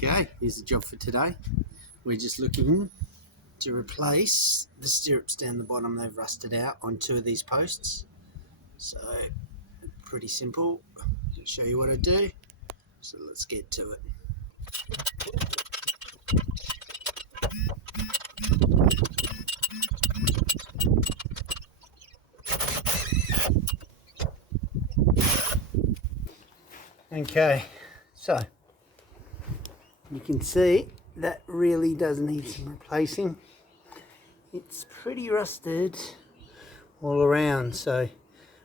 Okay, here's the job for today. We're just looking to replace the stirrups down the bottom. They've rusted out on two of these posts. So, pretty simple. I'll show you what I do. So let's get to it. Okay, so you can see that really does need some replacing. It's pretty rusted all around, so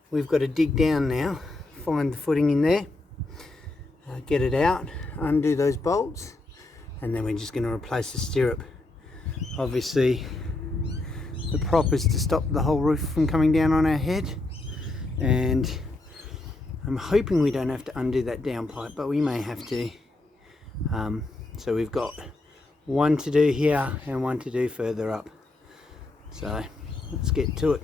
we've got to dig down now, find the footing in there, get it out, undo those bolts, and then we're just going to replace the stirrup. Obviously the prop is to stop the whole roof from coming down on our head, and I'm hoping we don't have to undo that downpipe, but we may have to. So we've got one to do here and one to do further up. So let's get to it.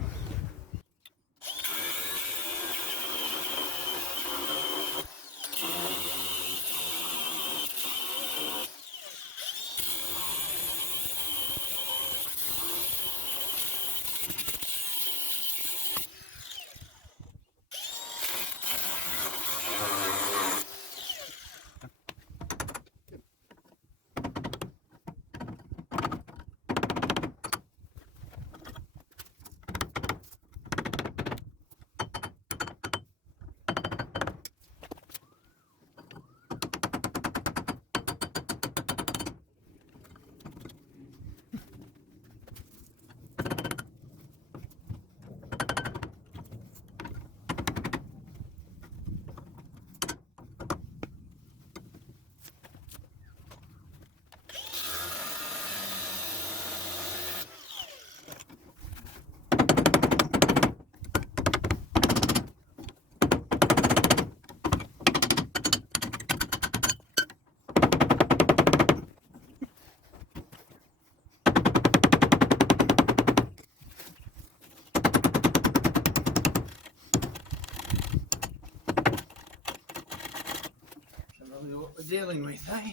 What we're dealing with, eh?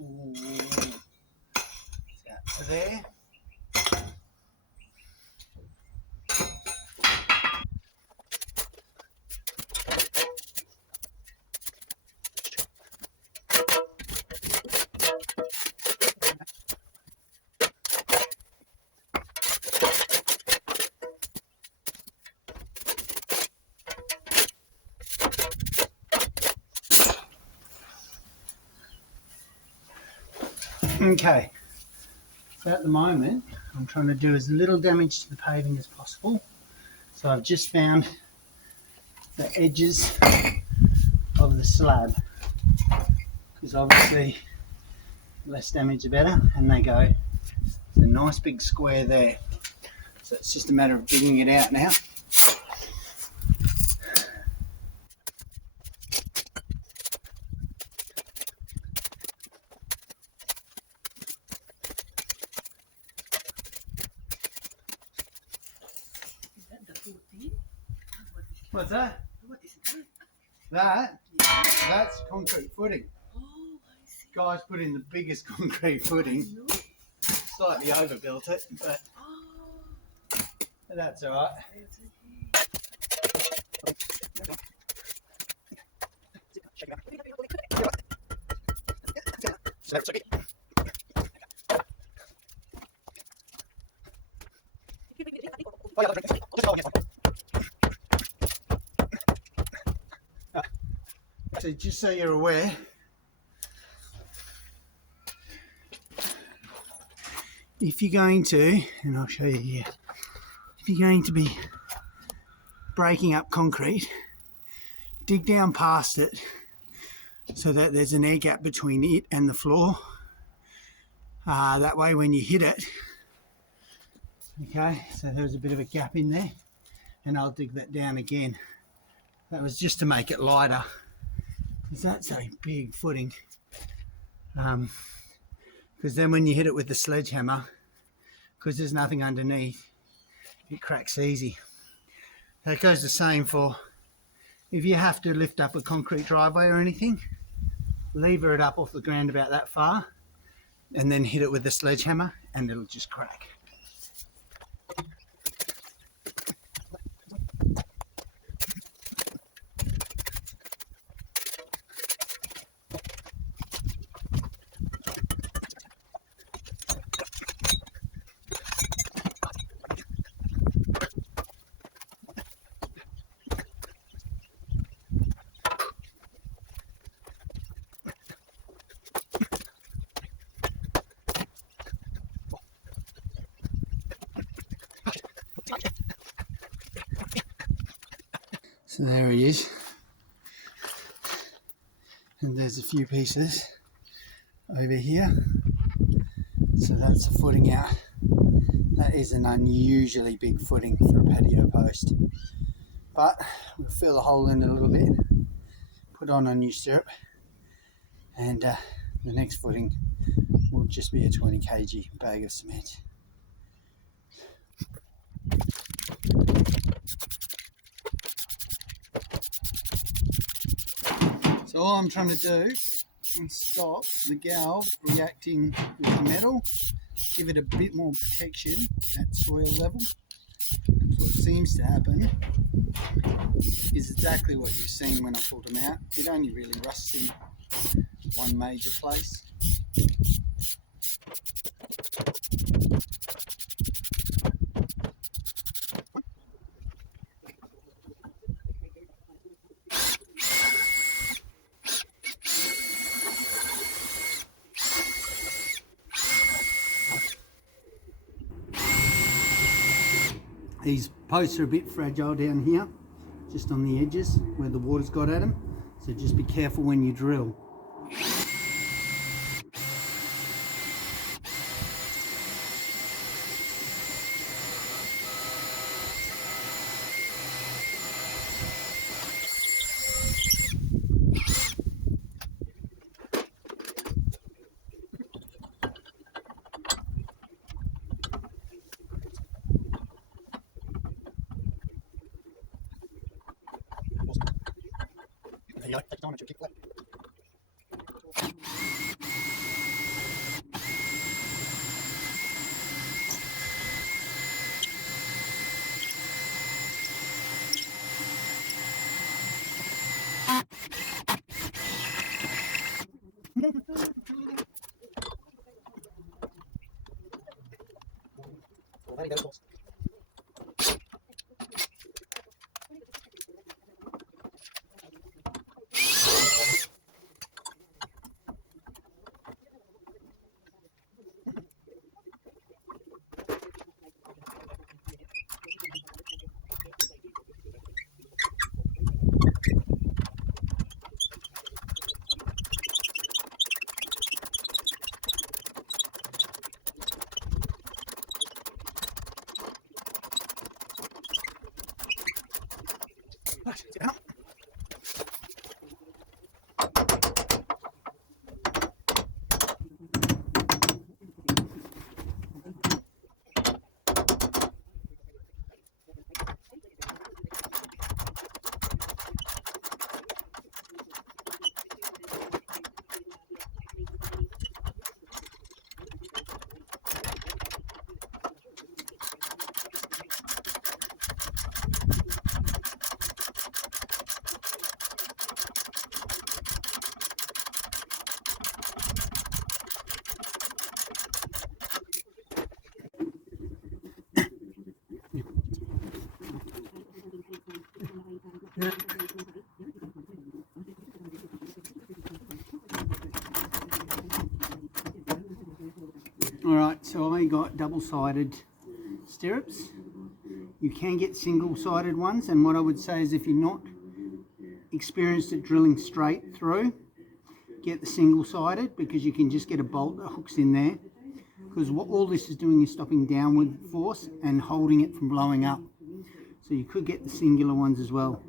Ooh. Out to there. Okay, so at the moment I'm trying to do as little damage to the paving as possible. So I've just found the edges of the slab, because obviously less damage the better, and they go, it's a nice big square there. So it's just a matter of digging it out now. What's that? What is that? That? That's concrete footing. Oh, I see. Guys put in the biggest concrete footing. Slightly overbuilt it, but that's alright. That's okay. So just so you're aware, if you're going to, and I'll show you here, if you're going to be breaking up concrete, dig down past it so that there's an air gap between it and the floor. That way when you hit it, okay, so there's a bit of a gap in there, and I'll dig that down again. That was just to make it lighter, because that's a big footing. Because then when you hit it with the sledgehammer, because there's nothing underneath, it cracks easy. That goes the same for if you have to lift up a concrete driveway or anything, lever it up off the ground about that far, and then hit it with the sledgehammer, and it'll just crack. So there he is, and there's a few pieces over here, so that's a footing out. That is an unusually big footing for a patio post, but we'll fill a hole in it a little bit, put on a new stirrup, and the next footing will just be a 20 kg bag of cement. So all I'm trying to do is stop the galv reacting with the metal, give it a bit more protection at soil level. So what seems to happen is exactly what you've seen when I pulled them out. It only really rusts in one major place. These posts are a bit fragile down here, just on the edges where the water's got at them, so just be careful when you drill. Alright, so I got double-sided stirrups. You can get single-sided ones, and what I would say is if you're not experienced at drilling straight through, get the single-sided, because you can just get a bolt that hooks in there, because what all this is doing is stopping downward force and holding it from blowing up. So you could get the singular ones as well.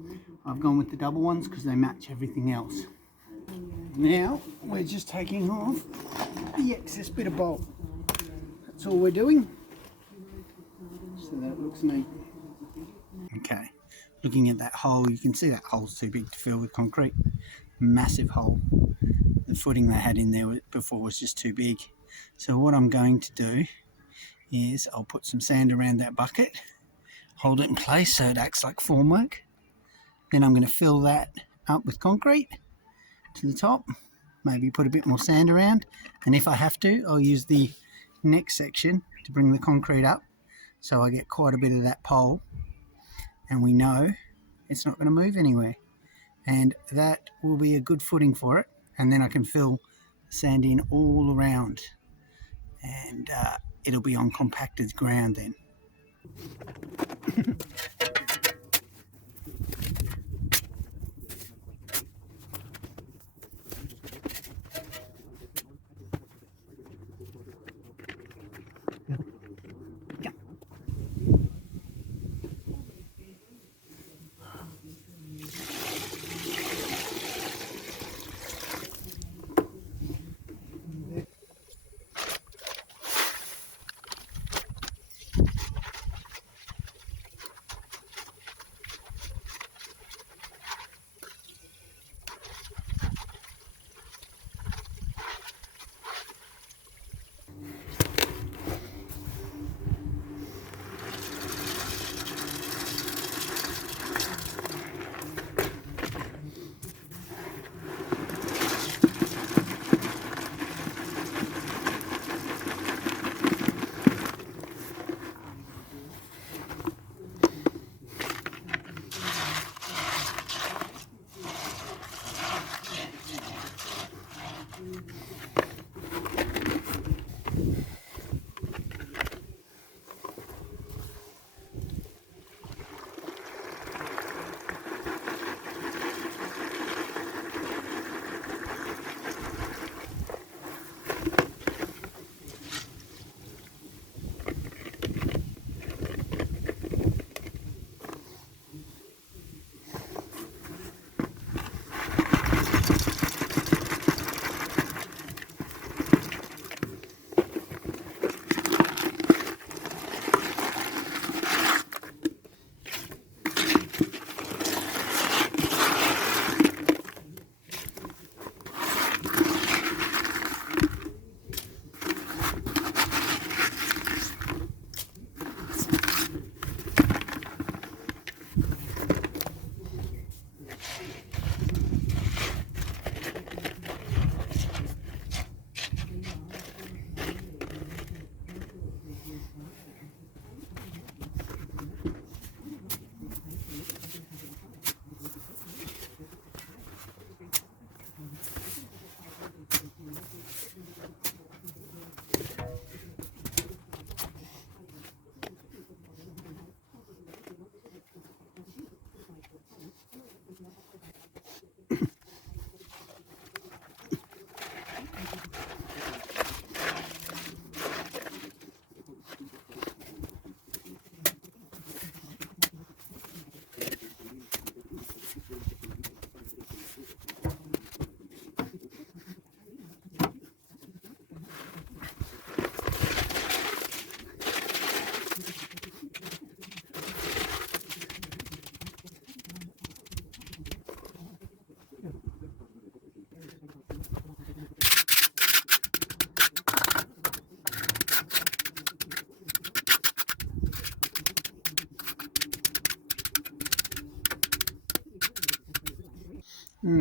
I've gone with the double ones because they match everything else. Now we're just taking off the excess bit of bolt. That's all we're doing. So that looks neat. Okay, looking at that hole, you can see that hole's too big to fill with concrete. Massive hole. The footing they had in there before was just too big. So what I'm going to do is I'll put some sand around that bucket, hold it in place so it acts like formwork. Then I'm going to fill that up with concrete to the top, maybe put a bit more sand around, and if I have to, I'll use the next section to bring the concrete up so I get quite a bit of that pole, and we know it's not going to move anywhere, and that will be a good footing for it. And then I can fill sand in all around, and it'll be on compacted ground then.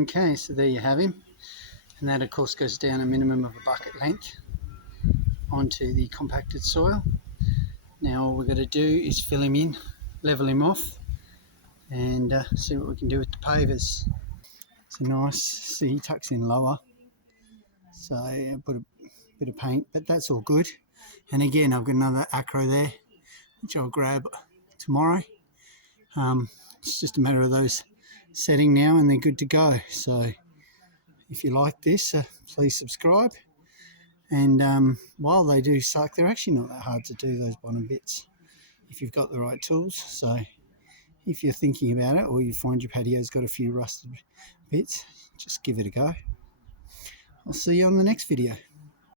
Okay, so there you have him, and that of course goes down a minimum of a bucket length onto the compacted soil. Now all we've got to do is fill him in, level him off, and see what we can do with the pavers. It's a nice, see he tucks in lower, so I put a bit of paint, but that's all good. And again, I've got another acro there, which I'll grab tomorrow. It's just a matter of those setting now and they're good to go. So if you like this, please subscribe. And while they do suck, they're actually not that hard to do, those bottom bits, if you've got the right tools. So if you're thinking about it, or you find your patio's got a few rusted bits, just give it a go. I'll see you on the next video.